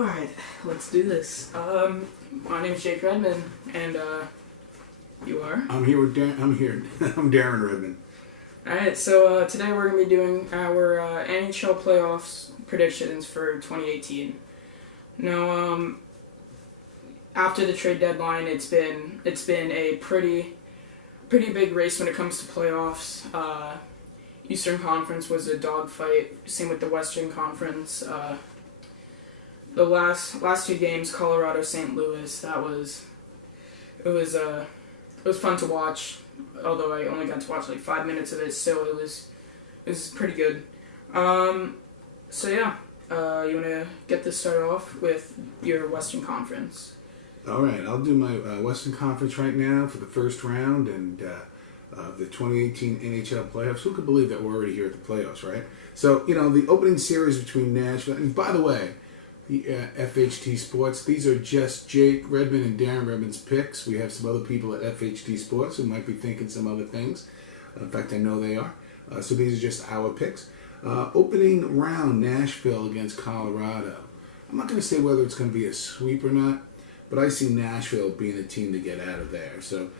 Alright, let's do this. My name's Jake Redmond, and, you are? I'm here with I'm Darren Redmond. Alright, so, today we're going to be doing our, NHL playoffs predictions for 2018. Now, after the trade deadline, it's been a pretty big race when it comes to playoffs. Eastern Conference was a dogfight, same with the Western Conference. The last two games, Colorado, St. Louis, it was fun to watch. Although I only got to watch like 5 minutes of it, so it was pretty good. So yeah, you wanna get this started off with your Western Conference? All right, I'll do my Western Conference right now for the first round and the 2018 NHL playoffs. Who could believe that we're already here at the playoffs, right? So the opening series between Nashville and, by the way, the FHT Sports. These are just Jake Redmond and Darren Redmond's picks. We have some other people at FHT Sports who might be thinking some other things. In fact, I know they are. So these are just our picks. Opening round, Nashville against Colorado. I'm not going to say whether it's going to be a sweep or not, but I see Nashville being a team to get out of there. So,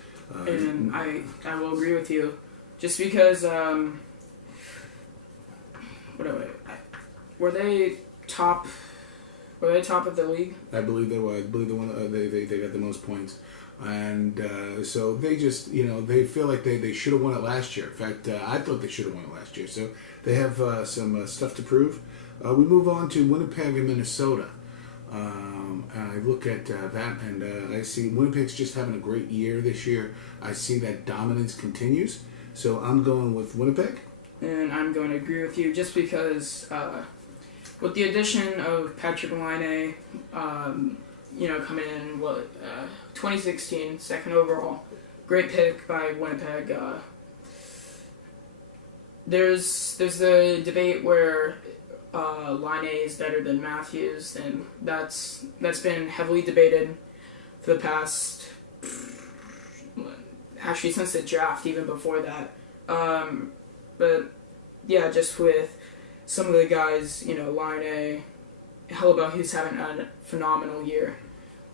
and I will agree with you, just because were they top? Were they top of the league? I believe they were. I believe they got the most points, and so they just they feel like they should have won it last year. In fact, I thought they should have won it last year. So they have some stuff to prove. We move on to Winnipeg and Minnesota. I look at that and I see Winnipeg's just having a great year this year. I see that dominance continues. So I'm going with Winnipeg. And I'm going to agree with you just because with the addition of Patrick Laine, coming in 2016, second overall, great pick by Winnipeg. There's the debate where Laine is better than Matthews, and that's been heavily debated for the past, actually since the draft, even before that. But yeah, just with some of the guys, Laine, Hellebuyck, who's having a phenomenal year,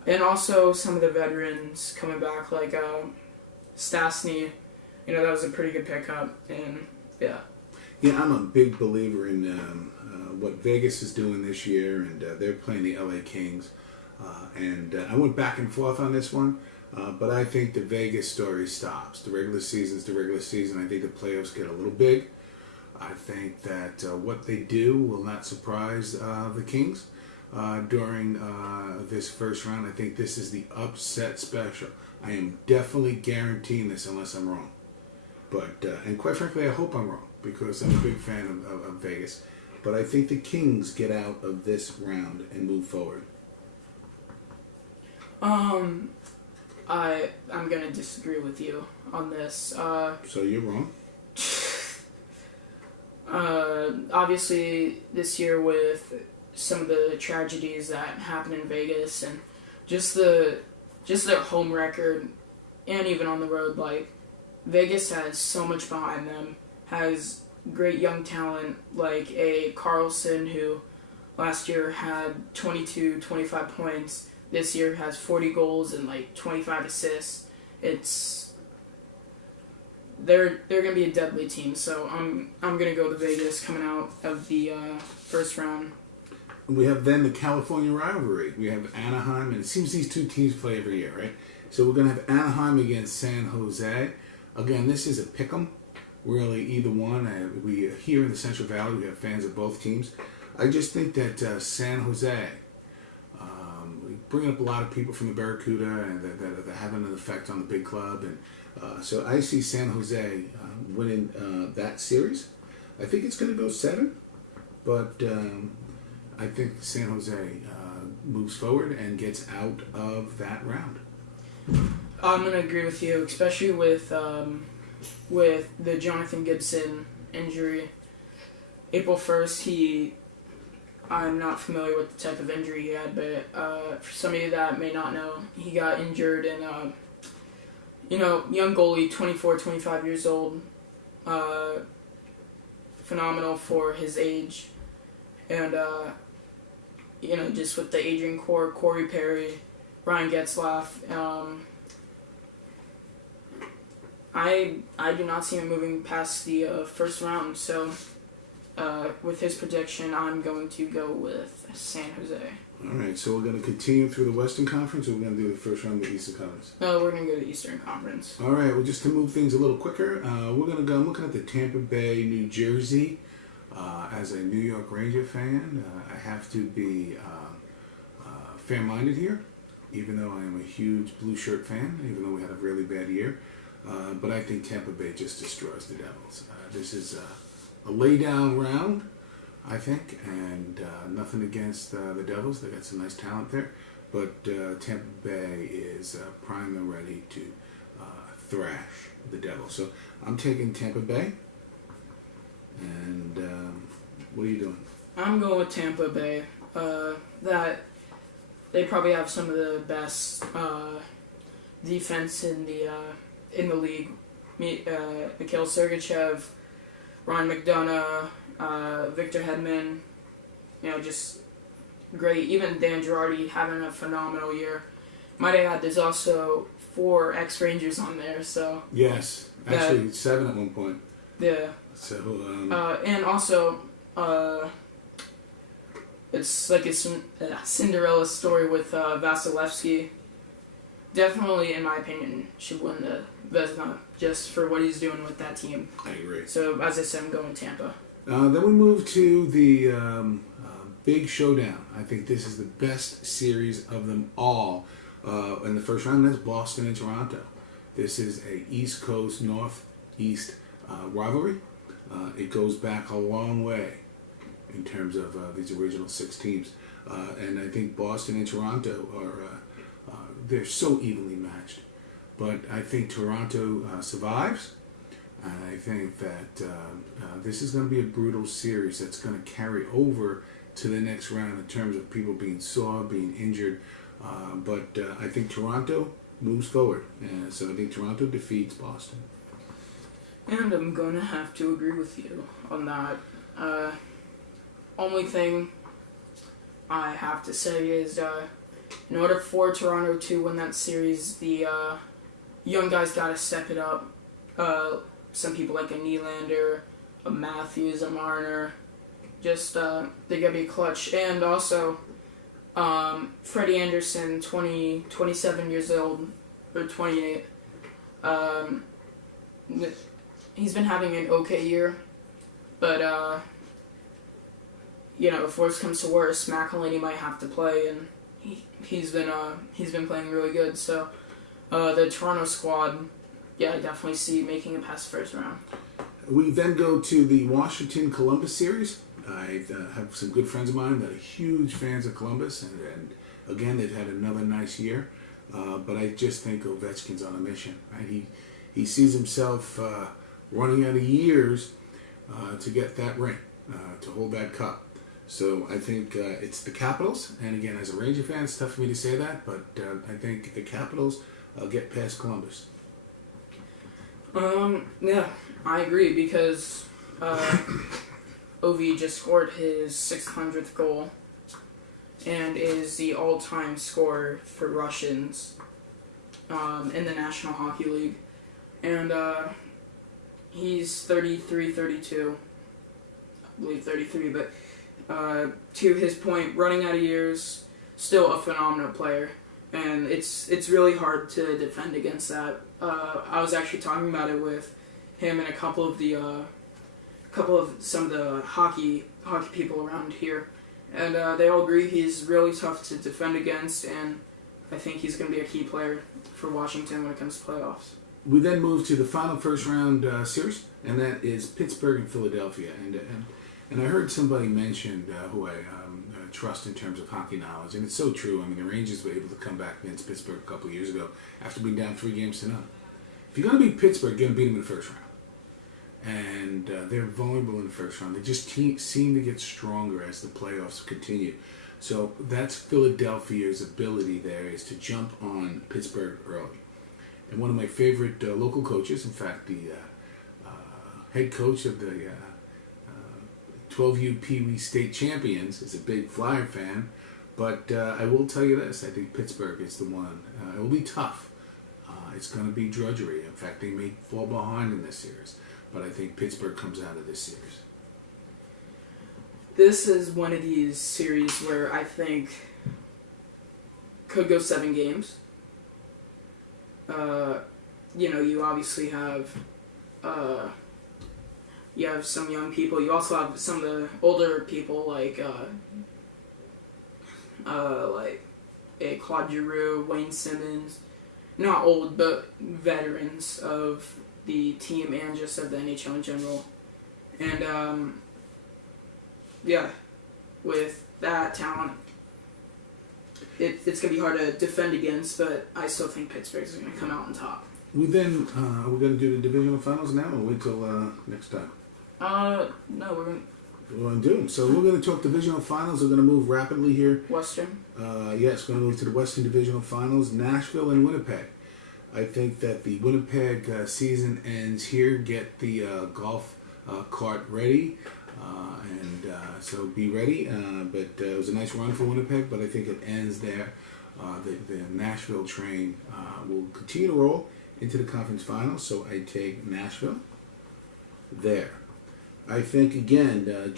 and also some of the veterans coming back, like Stastny. That was a pretty good pickup, and yeah. Yeah, I'm a big believer in what Vegas is doing this year, and they're playing the LA Kings. And I went back and forth on this one, but I think the Vegas story stops. The regular season's the regular season. I think the playoffs get a little big. I think that what they do will not surprise the Kings during this first round. I think this is the upset special. I am definitely guaranteeing this unless I'm wrong. But and quite frankly, I hope I'm wrong because I'm a big fan of Vegas. But I think the Kings get out of this round and move forward. I'm gonna disagree with you on this. So you're wrong. Obviously, this year with some of the tragedies that happened in Vegas and just their home record, and even on the road, like Vegas has so much behind them. Has great young talent like a Carlson, who last year had 22, 25 points. This year has 40 goals and like 25 assists. They're gonna be a deadly team. So I'm gonna go to Vegas coming out of the first round. We have then the California rivalry. We have Anaheim, and it seems these two teams play every year, right? So we're gonna have Anaheim against San Jose. Again, this is a pick'em. Really, either one. We here in the Central Valley, we have fans of both teams. I just think that San Jose, we bring up a lot of people from the Barracuda, and that having an effect on the big club, and so I see San Jose winning that series. I think it's going to go 7, but I think San Jose moves forward and gets out of that round. I'm going to agree with you, especially with the Jonathan Gibson injury. April 1st, I'm not familiar with the type of injury he had, but for some of you that may not know, he got injured in, young goalie, 24, 25 years old, phenomenal for his age, and just with the aging core, Corey Perry, Ryan Getzlaff. I do not see him moving past the first round. So with his prediction, I'm going to go with San Jose. All right, so we're going to continue through the Western Conference, or we're going to do the first round of the Eastern Conference? No, we're going to go to the Eastern Conference. All right, well, just to move things a little quicker, we're going to go. I'm looking at the Tampa Bay, New Jersey. As a New York Ranger fan, I have to be fair-minded here, even though I am a huge blue shirt fan, even though we had a really bad year. But I think Tampa Bay just destroys the Devils. This is a lay-down round, I think, and nothing against the Devils. They got some nice talent there. But Tampa Bay is prime and ready to thrash the Devils. So I'm taking Tampa Bay. And what are you doing? I'm going with Tampa Bay. That they probably have some of the best defense in the league. Mikhail Sergachev, Ryan McDonough, Victor Hedman, just great. Even Dan Girardi having a phenomenal year. Might add, there's also 4 ex-Rangers on there. So yes, actually 7 at one point. Yeah. So and also, it's like a Cinderella story with Vasilevsky. Definitely, in my opinion, should win the Vezina just for what he's doing with that team. I agree. So, as I said, I'm going Tampa. Then we move to the big showdown. I think this is the best series of them all in the first round. That's Boston and Toronto. This is a East Coast, Northeast rivalry. It goes back a long way in terms of these original 6 teams. And I think Boston and Toronto they're so evenly matched. But I think Toronto survives. And I think that this is going to be a brutal series that's going to carry over to the next round in terms of people being sore, being injured. But I think Toronto moves forward. And so I think Toronto defeats Boston. And I'm going to have to agree with you on that. Only thing I have to say is in order for Toronto to win that series, the young guys got to step it up. Some people like a Nylander, a Matthews, a Marner, just they got to be clutch. And also, Freddie Anderson, 27 years old, or 28, he's been having an okay year, but if worse comes to worse, McElhinney might have to play, and he's been playing really good. So the Toronto squad, I definitely see making it past first round. We then go to the Washington-Columbus series. I have some good friends of mine that are huge fans of Columbus, and again, they've had another nice year. But I just think Ovechkin's on a mission. Right? He sees himself running out of years to get that ring, to hold that cup. So I think it's the Capitals. And again, as a Ranger fan, it's tough for me to say that, but I think the Capitals get past Columbus. Yeah, I agree because Ovi just scored his 600th goal and is the all-time scorer for Russians in the National Hockey League. And he's 33, 32. I believe 33, but to his point, running out of years, still a phenomenal player. And it's really hard to defend against that. I was actually talking about it with him and a couple of some of the hockey people around here, and they all agree he's really tough to defend against, and I think he's going to be a key player for Washington when it comes to playoffs. We then move to the final first round series, and that is Pittsburgh and Philadelphia. And I heard somebody mention who I trust in terms of hockey knowledge, and it's so true. I mean, the Rangers were able to come back against Pittsburgh a couple of years ago after being down 3-0. If you're going to beat Pittsburgh, you're going to beat them in the first round. And they're vulnerable in the first round. They just seem to get stronger as the playoffs continue. So that's Philadelphia's ability there, is to jump on Pittsburgh early. And one of my favorite local coaches, in fact, the head coach of the 12U Pee Wee state champions, is a big Flyer fan. But I will tell you this, I think Pittsburgh is the one. It will be tough. It's going to be drudgery. In fact, they may fall behind in this series. But I think Pittsburgh comes out of this series. This is one of these series where I think could go 7 games. You obviously have some young people. You also have some of the older people like Claude Giroux, Wayne Simmons. Not old, but veterans of the team and just of the NHL in general. And with that talent, it's going to be hard to defend against, but I still think Pittsburgh's going to come out on top. We're going to do the divisional finals now, or wait till next time? No, we're going to do them. So we're going to talk divisional finals. We're going to move rapidly here. Western? Yes, we're going to move to the Western Divisional Finals, Nashville and Winnipeg. I think that the Winnipeg season ends here. Get the golf cart ready. So be ready. But it was a nice run for Winnipeg, but I think it ends there. The Nashville train will continue to roll into the conference finals, so I take Nashville there. I think, again,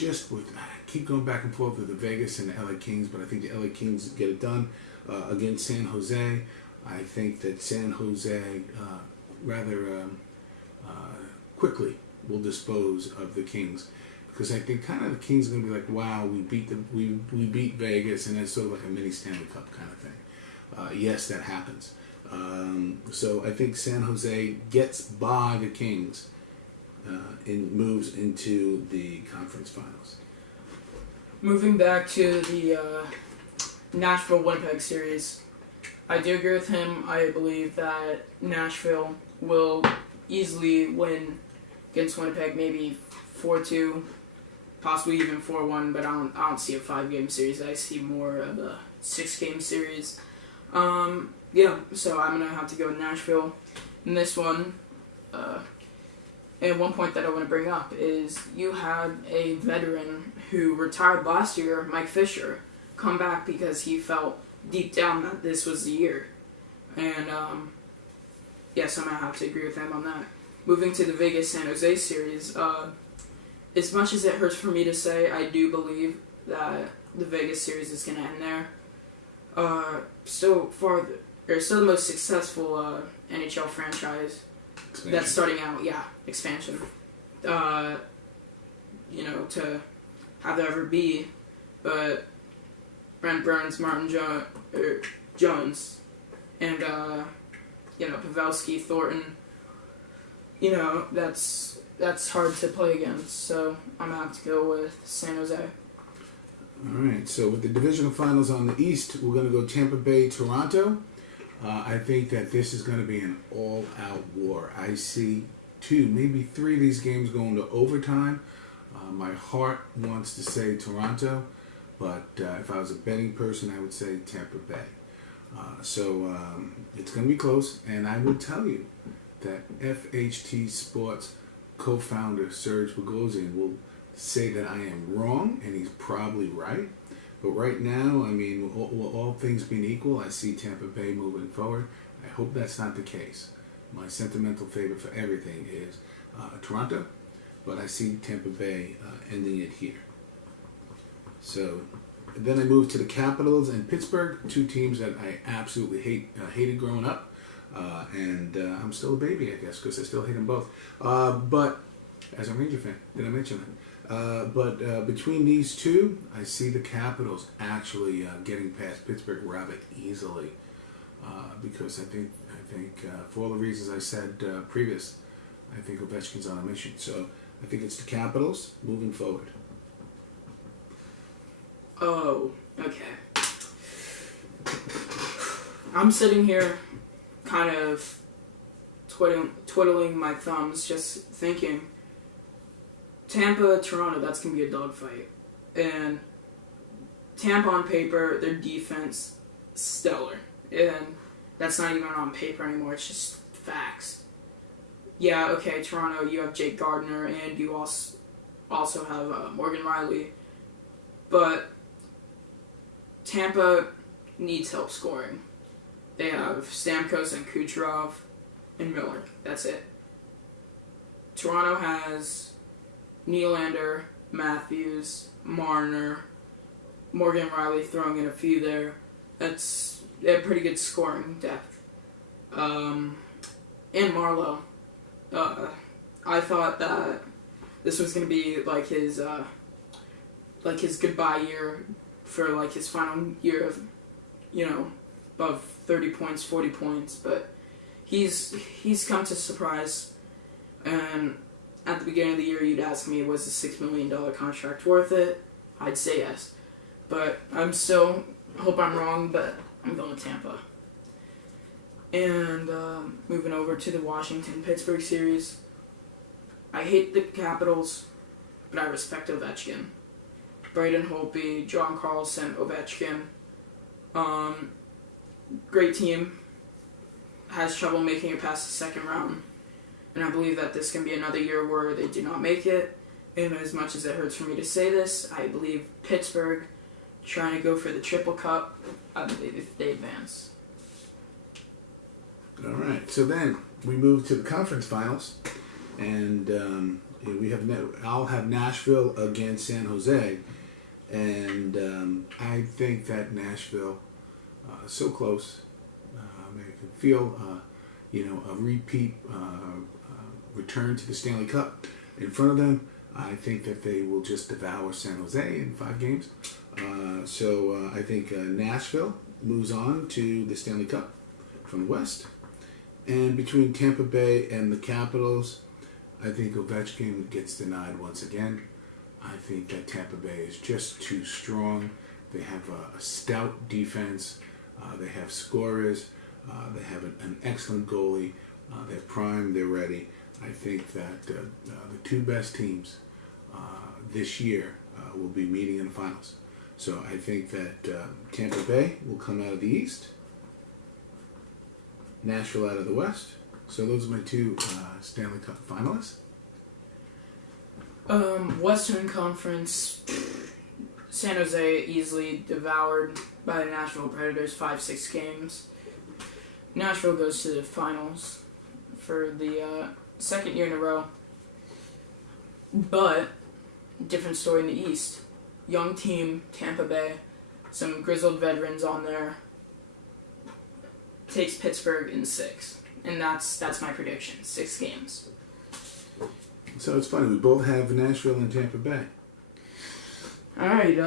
keep going back and forth with the Vegas and the LA Kings, but I think the LA Kings get it done against San Jose. I think that San Jose rather quickly will dispose of the Kings. Because I think kind of the Kings are going to be like, wow, we beat Vegas, and it's sort of like a mini Stanley Cup kind of thing. Yes, that happens. So I think San Jose gets by the Kings and moves into the conference finals. Moving back to the Nashville-Winnipeg series, I do agree with him. I believe that Nashville will easily win against Winnipeg, maybe 4-2. Possibly even 4-1, but I don't see a 5-game series. I see more of a 6-game series. So I'm going to have to go with Nashville in this one. And one point that I want to bring up is you had a veteran who retired last year, Mike Fisher, come back because he felt deep down that this was the year. And so I'm going to have to agree with him on that. Moving to the Vegas-San Jose series, as much as it hurts for me to say, I do believe that the Vegas series is going to end there. Still the most successful NHL franchise that's starting out, expansion. To have there ever be, but Brent Burns, Martin Jones, and Pavelski, Thornton. That's hard to play against, so I'm going to have to go with San Jose. All right, so with the divisional finals on the East, we're going to go Tampa Bay, Toronto. I think that this is going to be an all-out war. I see 2, maybe 3 of these games going to overtime. My heart wants to say Toronto, but if I was a betting person, I would say Tampa Bay. So it's going to be close, and I will tell you that FHT Sports co-founder Serge Bogosian will say that I am wrong, and he's probably right. But right now, I mean, all things being equal, I see Tampa Bay moving forward. I hope that's not the case. My sentimental favorite for everything is Toronto, but I see Tampa Bay ending it here. So then I move to the Capitals and Pittsburgh, 2 teams that I absolutely hated growing up. And I'm still a baby, I guess, because I still hate them both. But as a Ranger fan, did I mention that? But between these 2, I see the Capitals actually getting past Pittsburgh rather easily, because I think for all the reasons I said previous, I think Ovechkin's on a mission. So I think it's the Capitals moving forward. Oh, okay. I'm sitting here kind of twiddling my thumbs, just thinking, Tampa, Toronto, that's going to be a dogfight. And Tampa on paper, their defense, stellar. And that's not even on paper anymore, it's just facts. Yeah, okay, Toronto, you have Jake Gardiner, and you also also have Morgan Riley. But Tampa needs help scoring. They have Stamkos and Kucherov and Miller. That's it. Toronto has Nylander, Matthews, Marner, Morgan Riley throwing in a few there. They have pretty good scoring depth. And Marlowe. I thought that this was going to be like his goodbye year for like his final year of, above 30 points, 40 points, but he's come to surprise. And at the beginning of the year, you'd ask me, was a $6 million contract worth it? I'd say yes. But I'm still, hope I'm wrong, but I'm going with Tampa. And moving over to the Washington-Pittsburgh series, I hate the Capitals, but I respect Ovechkin. Braden Holtby, John Carlson, Ovechkin. Great team. Has trouble making it past the second round. And I believe that this can be another year where they do not make it. And as much as it hurts for me to say this, I believe Pittsburgh, trying to go for the triple cup, I believe if they advance. All right. So then we move to the conference finals. And I'll have Nashville against San Jose. And I think that Nashville, so close. I can feel, a repeat return to the Stanley Cup in front of them. I think that they will just devour San Jose in 5 games. So I think Nashville moves on to the Stanley Cup from the West. And between Tampa Bay and the Capitals, I think Ovechkin gets denied once again. I think that Tampa Bay is just too strong. They have a stout defense. They have scorers. They have an excellent goalie. They're primed. They're ready. I think that the 2 best teams this year will be meeting in the finals. So I think that Tampa Bay will come out of the East, Nashville out of the West. So those are my 2 Stanley Cup finalists. Western Conference, San Jose easily devoured by the Nashville Predators, 5-6 games. Nashville goes to the finals for the second year in a row. But, different story in the East. Young team, Tampa Bay, some grizzled veterans on there. Takes Pittsburgh in 6. And that's my prediction, 6 games. So it's funny, we both have Nashville and Tampa Bay. Alright,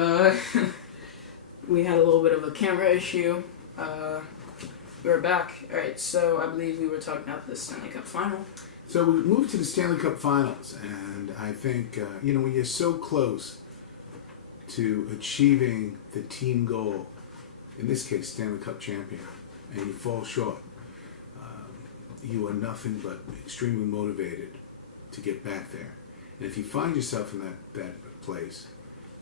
we had a little bit of a camera issue. We're back. Alright, so I believe we were talking about the Stanley Cup final. So we moved to the Stanley Cup finals, and I think, when you're so close to achieving the team goal, in this case, Stanley Cup champion, and you fall short, you are nothing but extremely motivated to get back there. And if you find yourself in that place,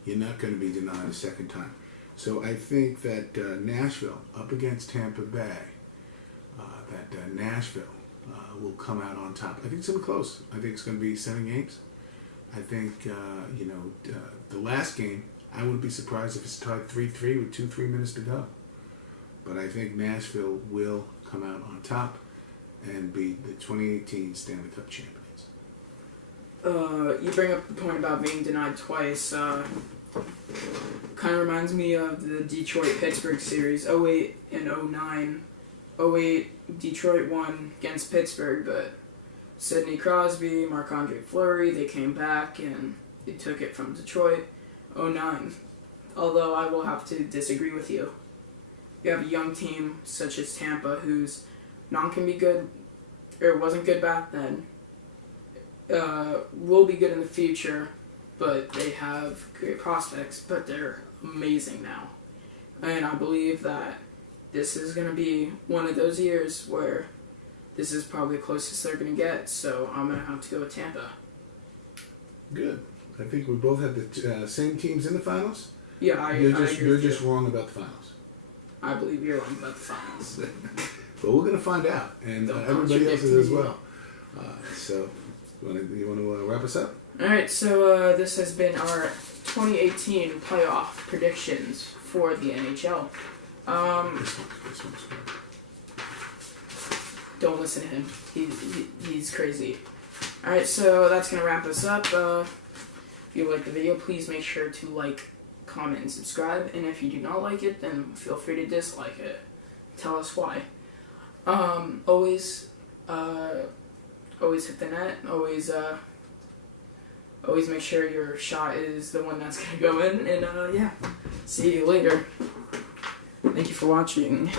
you're not going to be denied a second time. So I think that Nashville up against Tampa Bay, that Nashville will come out on top. I think it's going to be close. I think it's going to be 7 games. I think, the last game, I wouldn't be surprised if it's tied 3-3 with 2-3 minutes to go. But I think Nashville will come out on top and be the 2018 Stanley Cup champions. You bring up the point about being denied twice. Kind of reminds me of the Detroit-Pittsburgh series, 08 and 09. 08, Detroit won against Pittsburgh, but Sidney Crosby, Marc-Andre Fleury, they came back and they took it from Detroit. 09. Although I will have to disagree with you. You have a young team such as Tampa who's can be good, or wasn't good back then, will be good in the future, but they have great prospects, but they're amazing now. And I believe that this is going to be one of those years where this is probably the closest they're going to get, so I'm going to have to go with Tampa. Good. I think we both have the same teams in the finals. Yeah, You're just wrong about the finals. I believe you're wrong about the finals. But we're going to find out, and everybody else is as well. So, you want to wrap us up? Alright, so this has been our 2018 playoff predictions for the NHL. This one's good. Don't listen to him. He's crazy. Alright, so that's going to wrap us up. If you like the video, please make sure to like, comment, and subscribe. And if you do not like it, then feel free to dislike it. Tell us why. Always hit the net. Always make sure your shot is the one that's going to go in. And yeah, see you later. Thank you for watching.